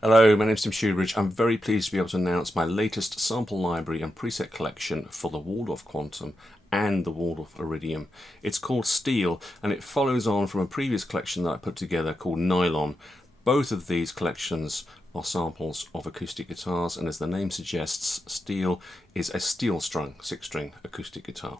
Hello, my name is Tim Shoebridge. I'm very pleased to be able to announce my latest sample library and preset collection for the Waldorf Quantum and the Waldorf Iridium. It's called Steel, and it follows on from a previous collection that I put together called Nylon. Both of these collections are samples of acoustic guitars, and as the name suggests, Steel is a steel-strung 6-string acoustic guitar.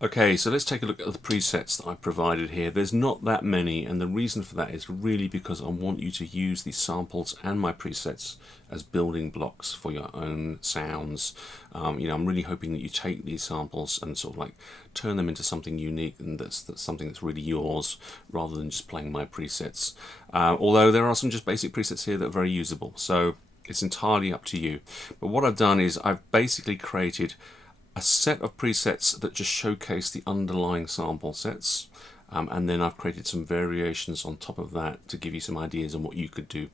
Okay, so let's take a look at the presets that I've provided here. There's not that many, and the reason for that is really because I want you to use these samples and my presets as building blocks for your own sounds. I'm really hoping that you take these samples and sort of like turn them into something unique, and that's something that's really yours, rather than just playing my presets. Although there are some just basic presets here that are very usable, so it's entirely up to you. But what I've done is I've basically created a set of presets that just showcase the underlying sample sets, and then I've created some variations on top of that to give you some ideas on what you could do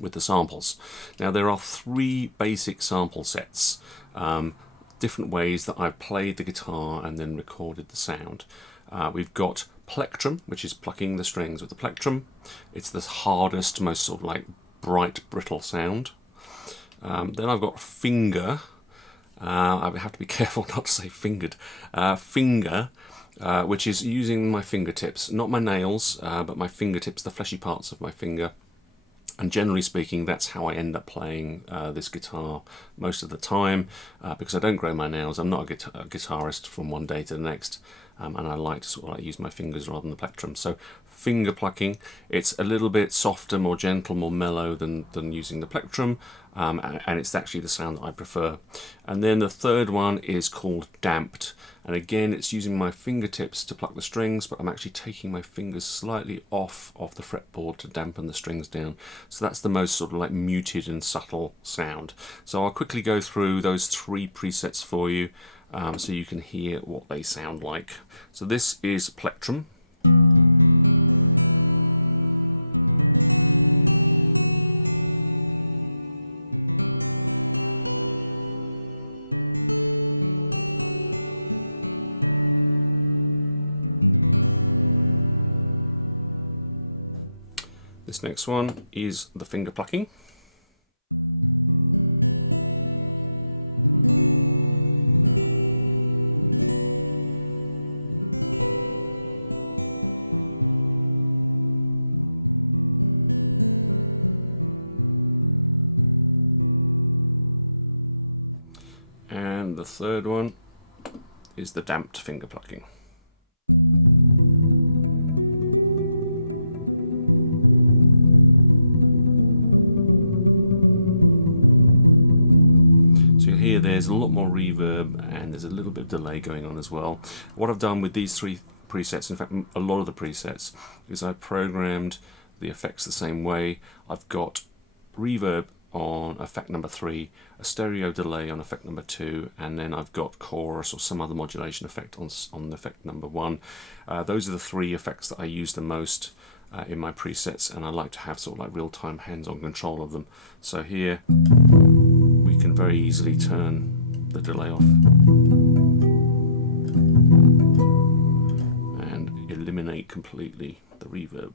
with the samples. Now there are 3 basic sample sets, different ways that I've played the guitar and then recorded the sound. We've got plectrum, which is plucking the strings with the plectrum. It's the hardest, most sort of like bright, brittle sound. Then I've got finger. I have to be careful not to say fingered. Finger, which is using my fingertips, not my nails, but my fingertips, the fleshy parts of my finger. And generally speaking, that's how I end up playing this guitar most of the time, because I don't grow my nails. I'm not a guitarist from one day to the next, and I like to sort of like use my fingers rather than the plectrum. So finger plucking, it's a little bit softer, more gentle, more mellow than using the plectrum, and it's actually the sound that I prefer. And then the third one is called damped, and again it's using my fingertips to pluck the strings, but I'm actually taking my fingers slightly off of the fretboard to dampen the strings down. So that's the most sort of like muted and subtle sound. So I'll quickly go through those 3 presets for you, so you can hear what they sound like. So this is plectrum. This next one is the finger plucking. And the third one is the damped finger plucking. There's a lot more reverb and there's a little bit of delay going on as well. What I've done with these 3 presets, in fact a lot of the presets, is I've programmed the effects the same way. I've got reverb on effect number 3, a stereo delay on effect number 2, and then I've got chorus or some other modulation effect on effect number 1. Those are the 3 effects that I use the most in my presets, and I like to have sort of like real-time hands-on control of them. So here we can very easily turn the delay off and eliminate completely the reverb.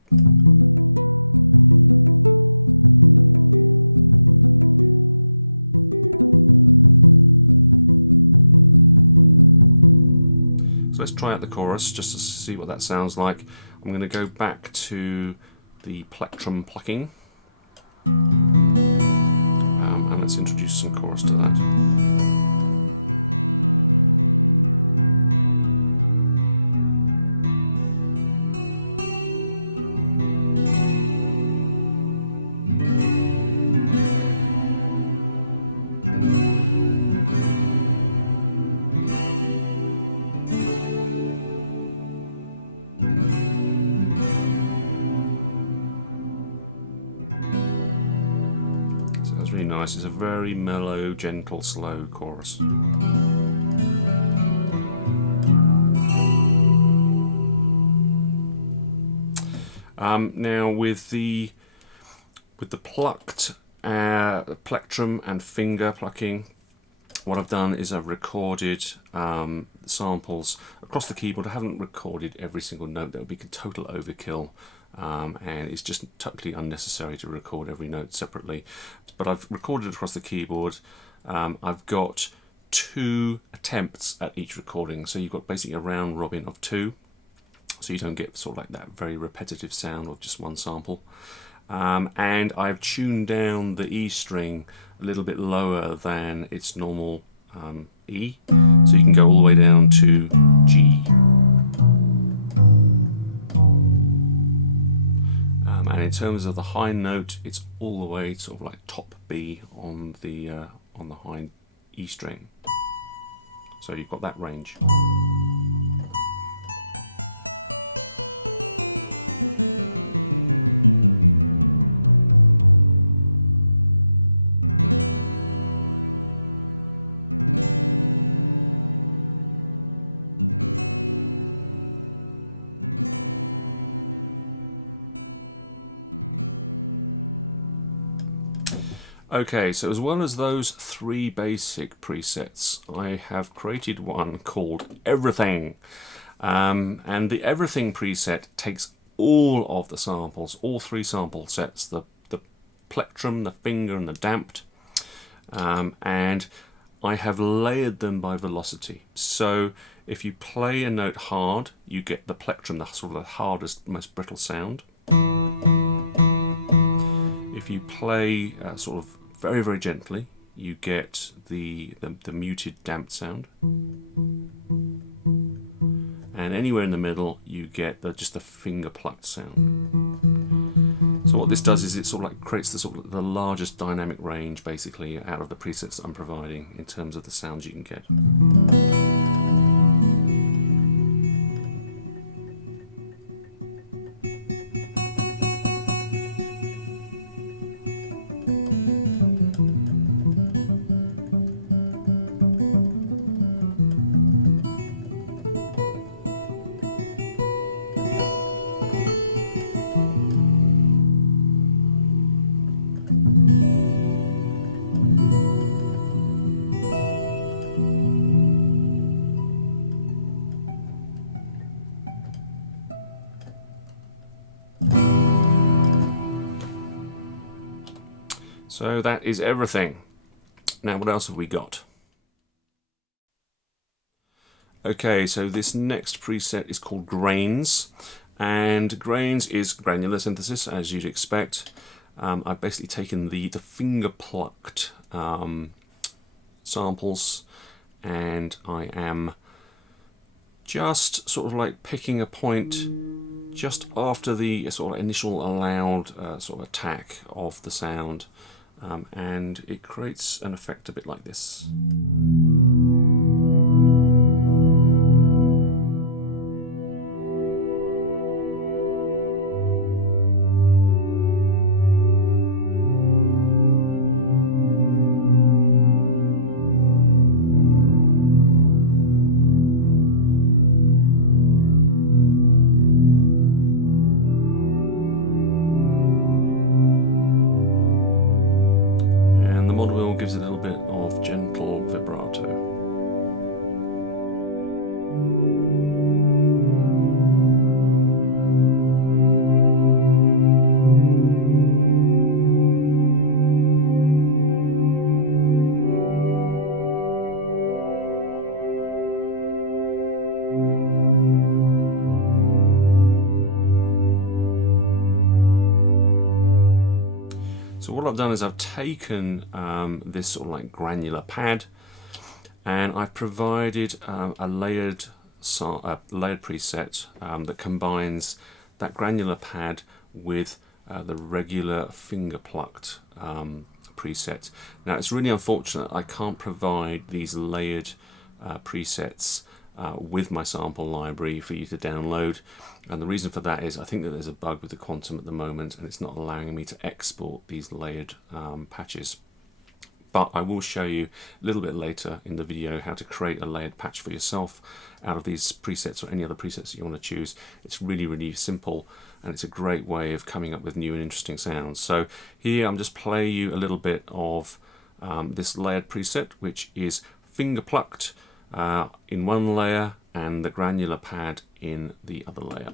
So let's try out the chorus just to see what that sounds like. I'm going to go back to the plectrum plucking. And let's introduce some chorus to that. nice. It's a very mellow, gentle, slow chorus. Now with the plucked plectrum and finger plucking, what I've done is I've recorded samples across the keyboard. I haven't recorded every single note. That would be total overkill, and it's just totally unnecessary to record every note separately. But I've recorded across the keyboard. I've got 2 attempts at each recording, so you've got basically a round robin of 2, so you don't get sort of like that very repetitive sound of just one sample. And I've tuned down the E string a little bit lower than its normal E, so you can go all the way down to G. And in terms of the high note, it's all the way sort of like top B on the high E string. So you've got that range. Okay, so as well as those 3 basic presets, I have created one called Everything. And the Everything preset takes all of the samples, all 3 sample sets, the plectrum, the finger and the damped, and I have layered them by velocity. So if you play a note hard, you get the plectrum, the sort of the hardest, most brittle sound. If you play sort of very, very gently, you get the muted damped sound. And anywhere in the middle, you get just the finger plucked sound. So what this does is it sort of like creates the sort of the largest dynamic range, basically, out of the presets that I'm providing in terms of the sounds you can get. So that is Everything. Now what else have we got? Okay, so this next preset is called Grains, and Grains is granular synthesis, as you'd expect. I've basically taken the finger plucked samples, and I am just sort of like picking a point just after the sort of initial allowed sort of attack of the sound, and it creates an effect a bit like this. Gives a little bit of gentle vibrato. So what I've done is I've taken this sort of like granular pad, and I've provided a layered preset that combines that granular pad with the regular finger plucked preset. Now it's really unfortunate I can't provide these layered presets with my sample library for you to download, and the reason for that is I think that there's a bug with the Quantum at the moment and it's not allowing me to export these layered patches. But I will show you a little bit later in the video how to create a layered patch for yourself out of these presets or any other presets that you want to choose. It's really, really simple, and it's a great way of coming up with new and interesting sounds. So here I'm just playing you a little bit of this layered preset, which is finger plucked in one layer and the granular pad in the other layer.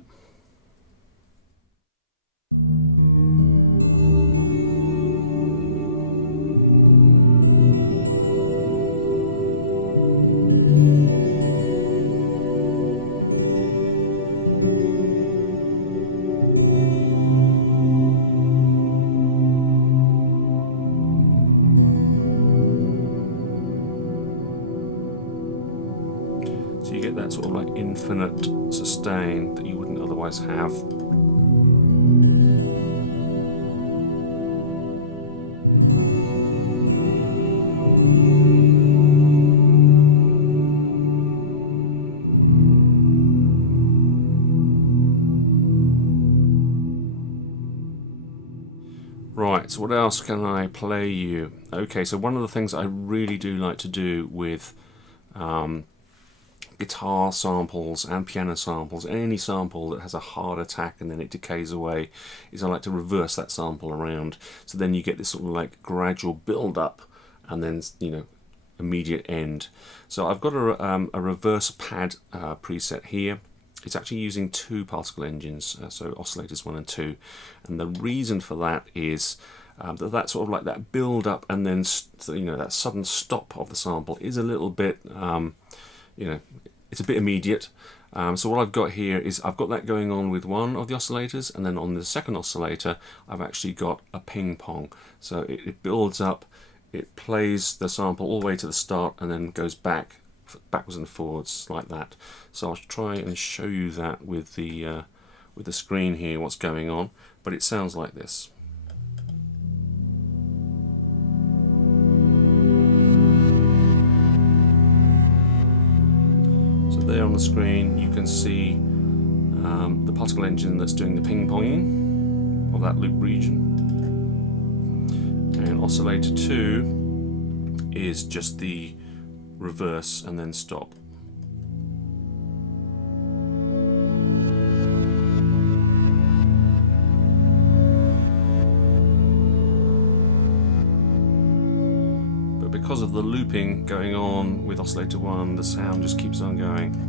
So you get that sort of like infinite sustain that you wouldn't otherwise have. Right, so what else can I play you? Okay, so one of the things I really do like to do with guitar samples and piano samples, any sample that has a hard attack and then it decays away, is I like to reverse that sample around. So then you get this sort of like gradual build up and then, you know, immediate end. So I've got a reverse pad preset here. It's actually using two particle engines, so oscillators 1 and 2, and the reason for that is that sort of like that build up and then you know, that sudden stop of the sample is a little bit you know, it's a bit immediate. So what I've got here is I've got that going on with one of the oscillators, and then on the second oscillator I've actually got a ping pong. So it builds up, it plays the sample all the way to the start and then goes backwards and forwards like that. So I'll try and show you that with the screen here, what's going on, but it sounds like this. So there on the screen you can see the particle engine that's doing the ping ponging of that loop region, and oscillator 2 is just the reverse and then stop. But because of the looping going on with oscillator 1, the sound just keeps on going.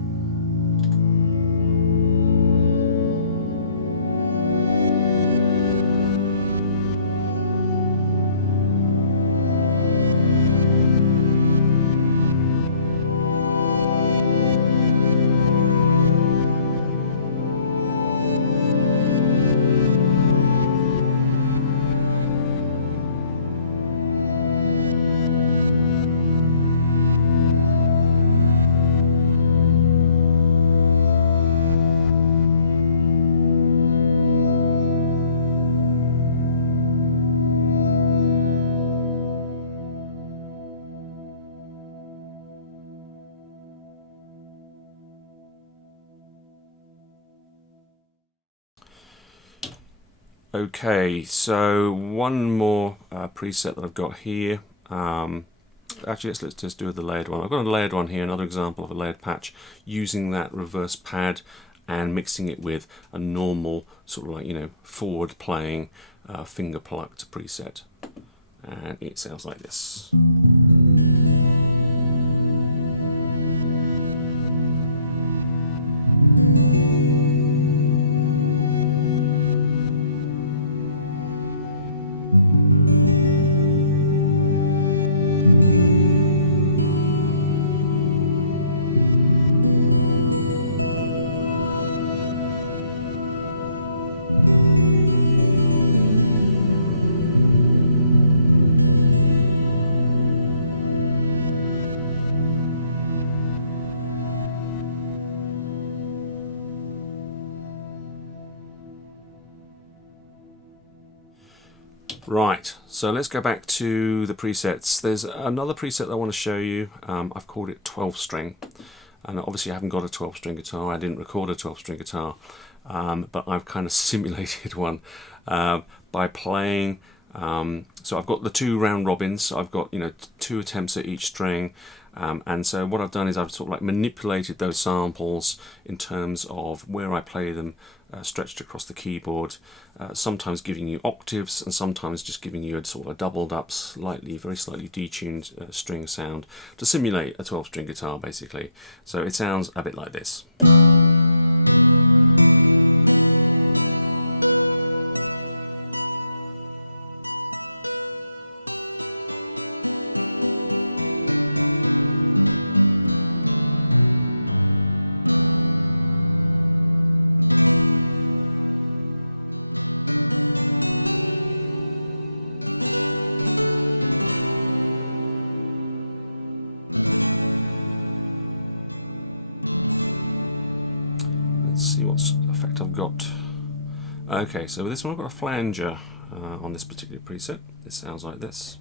Okay, so one more preset that I've got here. Actually, let's just do the layered one. I've got a layered one here, another example of a layered patch, using that reverse pad and mixing it with a normal sort of like, you know, forward playing finger plucked preset. And it sounds like this. Right, so let's go back to the presets. There's another preset I want to show you. I've called it 12 string, and obviously I haven't got a 12 string guitar. I didn't record a 12 string guitar, but I've kind of simulated one by playing So I've got the 2 round robins. I've got 2 attempts at each string, and so what I've done is I've sort of like manipulated those samples in terms of where I play them, stretched across the keyboard, sometimes giving you octaves and sometimes just giving you a sort of a doubled up, very slightly detuned string sound to simulate a 12-string guitar basically. So it sounds a bit like this. Okay, so with this one I've got a flanger on this particular preset. It sounds like this.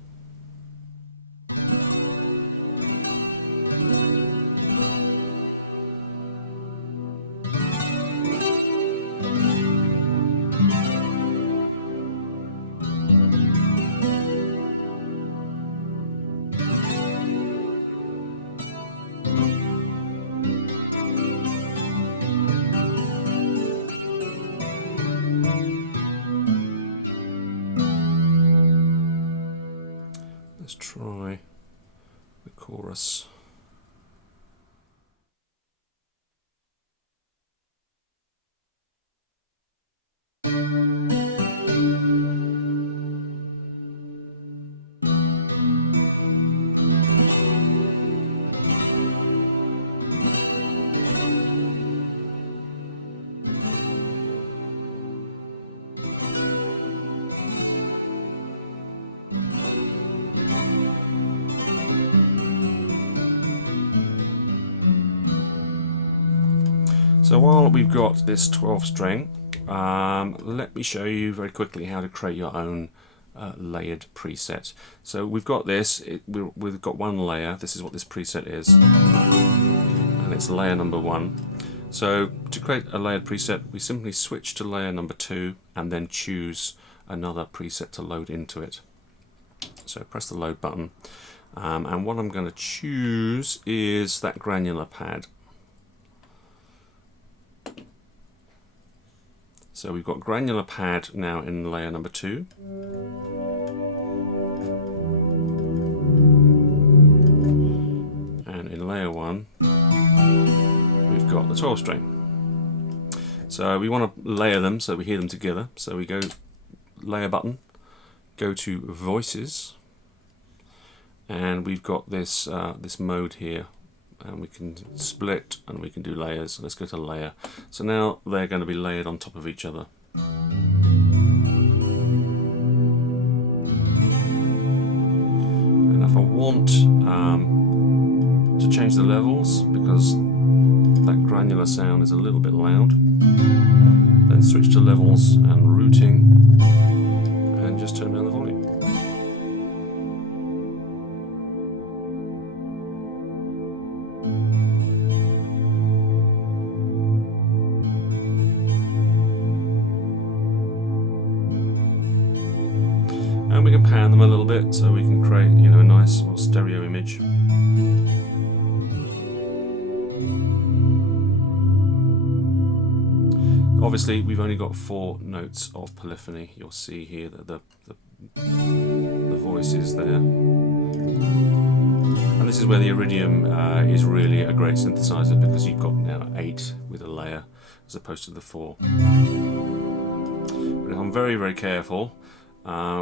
Let's try the chorus. So while we've got this 12 string, let me show you very quickly how to create your own layered preset. So we've got this, we've got 1 layer. This is what this preset is, and it's layer number 1. So to create a layered preset, we simply switch to layer number 2 and then choose another preset to load into it. So press the load button, and what I'm going to choose is that granular pad. So we've got granular pad now in layer number 2. And in layer 1, we've got the 12 string. So we want to layer them so we hear them together. So we go layer button, go to voices, and we've got this this mode here. And we can split and we can do layers. Let's go to layer. So now they're going to be layered on top of each other. And if I want to change the levels, because that granular sound is a little bit loud, then switch to levels and routing and just turn down the volume. And we can pan them a little bit so we can create, a nice little stereo image. Obviously, we've only got 4 notes of polyphony. You'll see here that the voice is there. And this is where the Iridium is really a great synthesizer, because you've got now 8 with a layer as opposed to the 4. But if I'm very, very careful,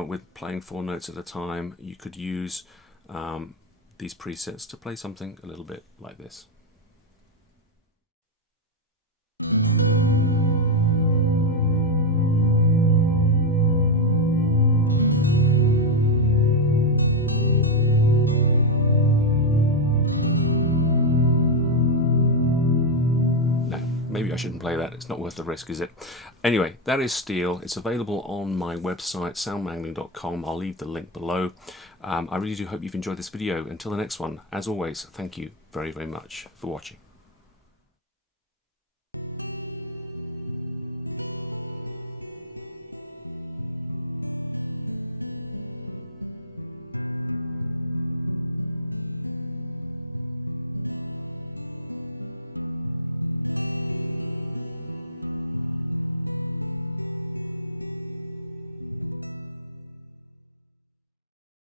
with playing 4 notes at a time, you could use these presets to play something a little bit like this. Maybe I shouldn't play that, it's not worth the risk, is it? Anyway, that is Steel. It's available on my website, soundmangling.com. I'll leave the link below. I really do hope you've enjoyed this video. Until the next one, as always, thank you very, very much for watching.